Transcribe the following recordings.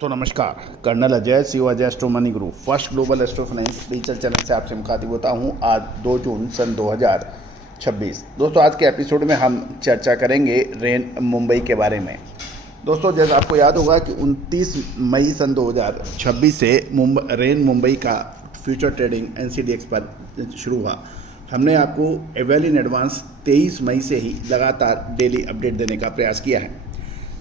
तो नमस्कार, colonel Ajay CO Ajay astro money group first global astro finance digital channel से आपसे मुखातिब होता हूं। आज 2 जून सन 2026। दोस्तों, आज के एपिसोड में हम चर्चा करेंगे रेन मुंबई के बारे में। दोस्तों, जैसे आपको याद होगा कि 29 मई सन 2026 से रेन मुंबई का फ्यूचर ट्रेडिंग NCDX पर शुरू हुआ। हमने आपको वेल इन एडवांस 23 मई से ही लगातार डेली अपडेट देने का प्रयास किया है।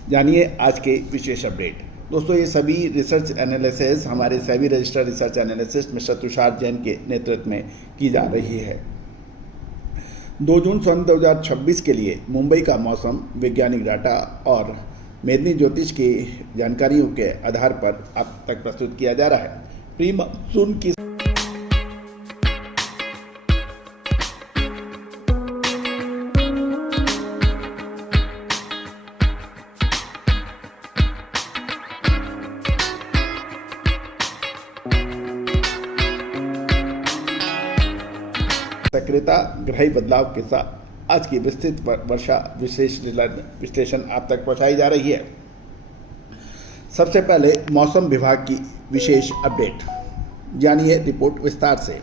जानिए आज के विशेष अपडेट। दोस्तों, ये सभी रिसर्च एनालिसिस हमारे सभी registered research analyst mister Tushar Jain के नेतृत्व में की जा रही है। 2 जून सन 2026 के लिए मुंबई का मौसम वैज्ञानिक डाटा और मेदिनी ज्योतिष की जानकारियों के आधार पर आप तक प्रस्तुत किया जा रहा है। प्री मानसून की सक्रियता ग्रही बदलाव के साथ आज की विस्तृत वर्षा विश्लेषण आप तक पहुंचाई जा रही है। सबसे पहले मौसम विभाग की विशेष अपडेट जानिए रिपोर्ट विस्तार से।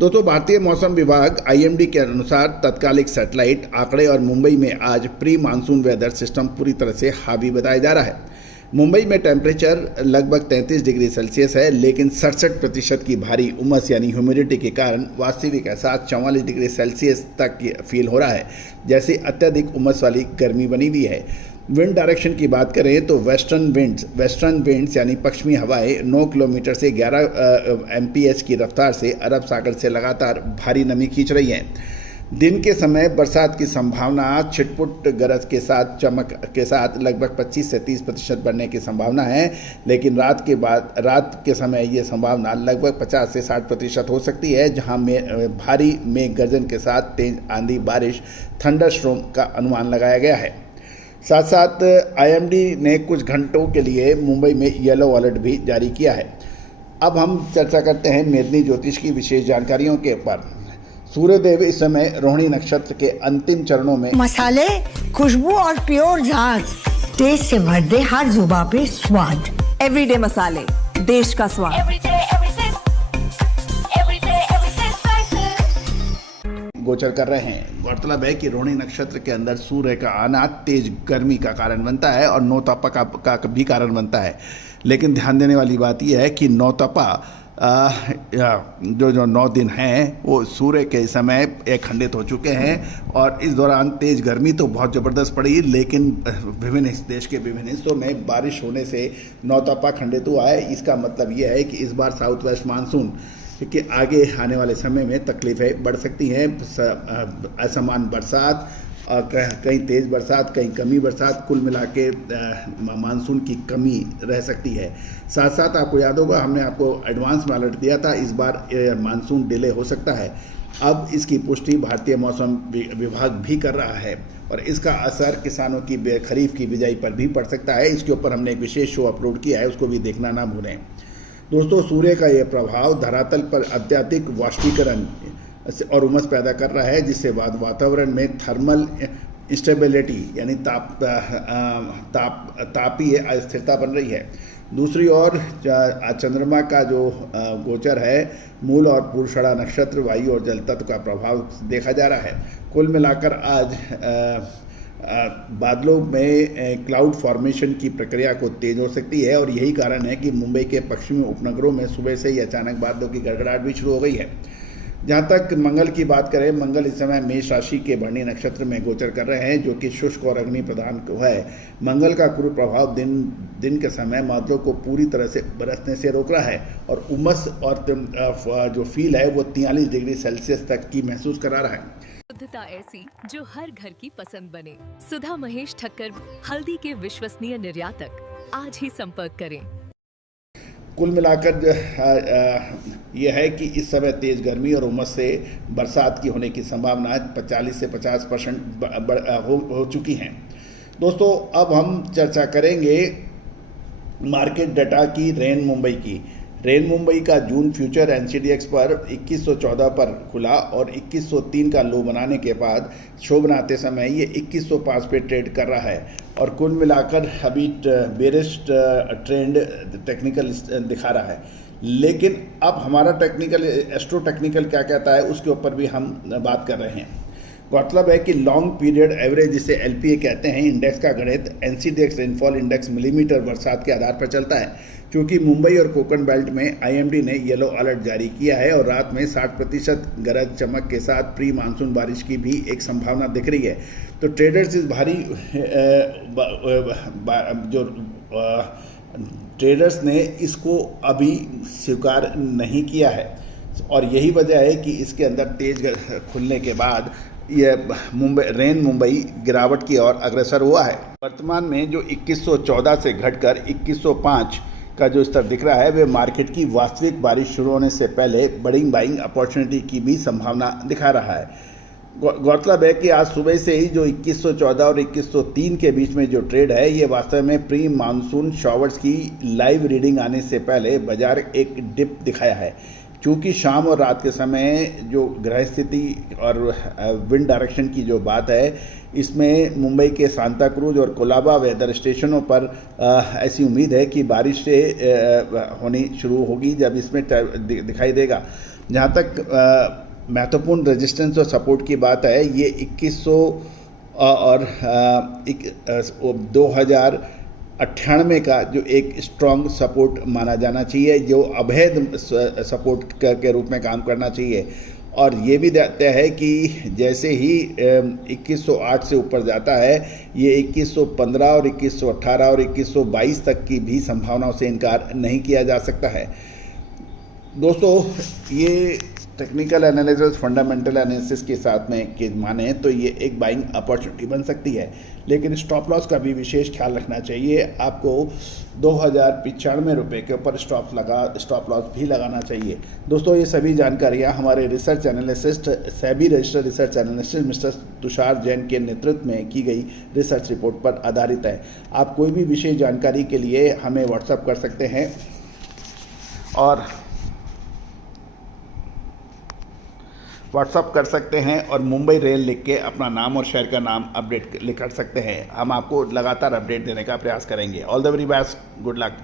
दोस्तों, भारतीय मौसम विभाग IMD के अनुसार तत्कालिक सैटेलाइट आंकड़े और मुंबई में आज प्री मानसून वेदर सिस्टम पूरी तरह से हावी बताया जा रहा है। मुंबई में टेम्परेचर लगभग 33 डिग्री सेल्सियस है, लेकिन 67% की भारी उमस यानी ह्यूमिडिटी के कारण वास्तविक एहसास 44 डिग्री सेल्सियस तक फील हो रहा है, जैसे अत्यधिक उमस वाली गर्मी बनी हुई है। विंड डायरेक्शन की बात करें तो वेस्टर्न विंड्स यानी पश्चिमी हवाएं 9 किलोमीटर से 11 MPH की रफ्तार से अरब सागर से लगातार भारी नमी खींच रही हैं। दिन के समय बरसात की संभावना छिटपुट गरज के साथ चमक के साथ लगभग 25 से 30% बढ़ने की संभावना है, लेकिन रात के समय ये संभावना लगभग 50 से 60% हो सकती है, जहां भारी मेघ गर्जन के साथ तेज आंधी बारिश थंडरस्टॉर्म का अनुमान लगाया गया है। साथ साथ IMD ने कुछ घंटों के लिए मुंबई में येलो अलर्ट भी जारी किया है। अब हम चर्चा करते हैं मेदिनी ज्योतिष की विशेष जानकारियों के ऊपर। सूर्यदेव इस समय रोहिणी नक्षत्र के अंतिम चरणों में मसाले, खुशबू और प्योर झांझ टेस्ट से भर दे हर जुबान पे स्वाद। एवरीडे मसाले, देश का स्वाद। गोचर कर रहे हैं। गौरतलब है कि रोहिणी नक्षत्र के अंदर सूर्य का आना तेज गर्मी का कारण बनता है और नौतपा का भी कारण बनता है। लेकिन ध्यान देने वाली बात यह है कि नौतपा जो 9 दिन हैं वो सूर्य के समय खंडित हो चुके हैं, और इस दौरान तेज गर्मी तो बहुत ज़बरदस्त पड़ी, लेकिन देश के विभिन्न हिस्सों में बारिश होने से नौतपा खंडित हुआ है। इसका मतलब यह है कि इस बार साउथ वेस्ट मानसून के आगे आने वाले समय में तकलीफ़ें बढ़ सकती हैं। असमान बरसात, कहीं तेज़ बरसात, कहीं कमी बरसात, कुल मिला के मानसून की कमी रह सकती है। साथ साथ आपको याद होगा हमने आपको एडवांस में अलर्ट दिया था, इस बार मानसून डिले हो सकता है। अब इसकी पुष्टि भारतीय मौसम विभाग भी कर रहा है और इसका असर किसानों की खरीफ की बिजाई पर भी पड़ सकता है। इसके ऊपर हमने एक विशेष शो अपलोड किया है, उसको भी देखना ना भूलें। दोस्तों, सूर्य का यह प्रभाव धरातल पर अत्यधिक वाष्पीकरण और उमस पैदा कर रहा है, जिससे वातावरण में थर्मल इंस्टेबिलिटी यानी तापीय अस्थिरता बन रही है। दूसरी ओर चंद्रमा का जो गोचर है, मूल और पूर्वाषाढ़ा नक्षत्र, वायु और जल तत्व का प्रभाव देखा जा रहा है। कुल मिलाकर आज बादलों में क्लाउड फॉर्मेशन की प्रक्रिया को तेज हो सकती है, और यही कारण है कि मुंबई के पश्चिमी उपनगरों में सुबह से ही अचानक बादलों की गड़गड़ाहट भी शुरू हो गई है। जहाँ तक मंगल की बात करें, मंगल इस समय मेष राशि के भरणी नक्षत्र में गोचर कर रहे हैं, जो कि शुष्क और अग्नि प्रधान है। मंगल का क्रूर प्रभाव दिन के समय बादलों को पूरी तरह से बरसने से रोक रहा है, और उमस और जो फील है वो 43 डिग्री सेल्सियस तक की महसूस करा रहा है। शुद्धता ऐसी जो हर घर की पसंद बने। सुधा महेश ठक्कर, हल्दी के विश्वसनीय निर्यातक। आज ही संपर्क करें। कुल मिलाकर यह है कि इस समय तेज़ गर्मी और उमस से बरसात की होने की संभावना 40 से 50% हो चुकी हैं। दोस्तों, अब हम चर्चा करेंगे मार्केट डाटा की रेन मुंबई की। रेन मुंबई का जून फ्यूचर एनसीडीएक्स पर 2114 पर खुला और 2103 का लो बनाने के बाद शो बनाते समय ये 2105 पे ट्रेड कर रहा है और कुल मिलाकर अभी बेरिश ट्रेंड टेक्निकल दिखा रहा है। लेकिन अब हमारा टेक्निकल एस्ट्रो टेक्निकल क्या कहता है उसके ऊपर भी हम बात कर रहे हैं। मतलब है कि लॉन्ग पीरियड एवरेज जिसे एलपीए कहते हैं इंडेक्स का गणित एनसीडीएक्स रेनफॉल इंडेक्स मिलीमीटर बरसात के आधार पर चलता है। क्योंकि मुंबई और कोकण बेल्ट में आईएमडी ने येलो अलर्ट जारी किया है और रात में 60% गरज चमक के साथ प्री मानसून बारिश की भी एक संभावना दिख रही है। तो ट्रेडर्स इस भारी जो ट्रेडर्स ने इसको अभी स्वीकार नहीं किया है और यही वजह है कि इसके अंदर तेज खुलने के बाद यह रेन मुंबई गिरावट की ओर अग्रसर हुआ है। वर्तमान में जो 2114 से घटकर 2105 का जो स्तर दिख रहा है वे मार्केट की वास्तविक बारिश शुरू होने से पहले बड़ी बाइंग अपॉर्चुनिटी की भी संभावना दिखा रहा है। गौरतलब है कि आज सुबह से ही जो 2114 और 2103 के बीच में जो ट्रेड है ये वास्तव में प्री मानसून शॉवर्स की लाइव रीडिंग आने से पहले बाजार एक डिप दिखाया है। चूँकि शाम और रात के समय जो ग्रह स्थिति और विंड डायरेक्शन की जो बात है इसमें मुंबई के सांता क्रूज और कोलाबा वेदर स्टेशनों पर ऐसी उम्मीद है कि बारिश से होनी शुरू होगी जब इसमें दिखाई देगा। जहाँ तक महत्वपूर्ण रेजिस्टेंस और सपोर्ट की बात है ये 2100 और 2098 का जो एक स्ट्रॉन्ग सपोर्ट माना जाना चाहिए जो अभेद सपोर्ट के रूप में काम करना चाहिए। और ये भी तय है कि जैसे ही 2108 से ऊपर जाता है ये 2115 और 2118 और 2122 तक की भी संभावनाओं से इनकार नहीं किया जा सकता है। दोस्तों ये टेक्निकल एनालिसिस फंडामेंटल एनालिसिस के साथ में के माने तो ये एक बाइंग अपॉर्चुनिटी बन सकती है, लेकिन स्टॉप लॉस का भी विशेष ख्याल रखना चाहिए। आपको 2095 रुपये के ऊपर स्टॉप लॉस भी लगाना चाहिए। दोस्तों ये सभी जानकारियाँ हमारे research analyst SEBI registered research analyst mister Tushar Jain के नेतृत्व में की गई रिसर्च रिपोर्ट पर आधारित है। आप कोई भी विशेष जानकारी के लिए हमें व्हाट्सएप कर सकते हैं और मुंबई रेल लिख के अपना नाम और शहर का नाम अपडेट कर सकते हैं। हम आपको लगातार अपडेट देने का प्रयास करेंगे। All the very best, good luck.